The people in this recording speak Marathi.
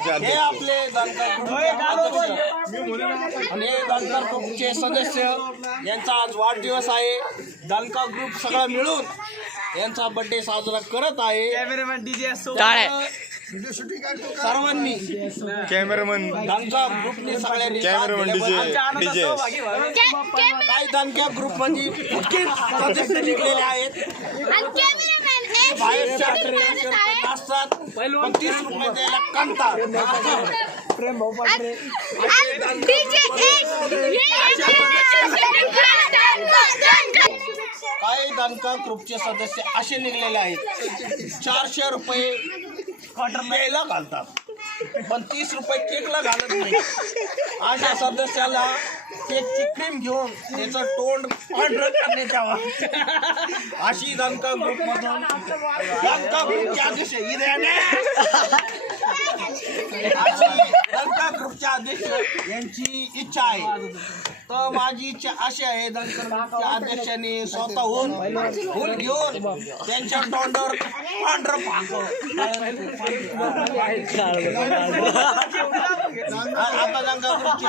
हे आपले आणि दनकर ग्रुपचे सदस्य यांचा आज वाढदिवस आहे. दनकर ग्रुप सगळं मिळून यांचा बर्थडे साजरा करत आहे. सर्वांनी कॅमेरामन दनकर ग्रुपने सगळ्यांनी कॅमेरामन डीजे काही दनकर ग्रुप म्हणजे सदस्य निघलेले आहेत. बाहेरच्या असतात पण 30 रुपये द्यायला कंटाळ. काही दनकर ग्रुपचे सदस्य असे निघलेले आहेत 400 रुपये द्यायला घालतात पण 30 रुपये केकला घालत नाही. अशा सदस्याला केकची क्रीम घेऊन त्याचं तोंड पांढरं करण्यात यावं अशी दनकर ग्रुप मधून दनकर ग्रुपचे अध्यक्ष दनकर ग्रुपचे अध्यक्ष यांची इच्छा आहे. तर माझी इच्छा अशी आहे दनकर ग्रुपच्या अध्यक्षांनी स्वतःहून फुल घेऊन त्यांच्या तोंडावर पांढरं आता दनकर ग्रुपची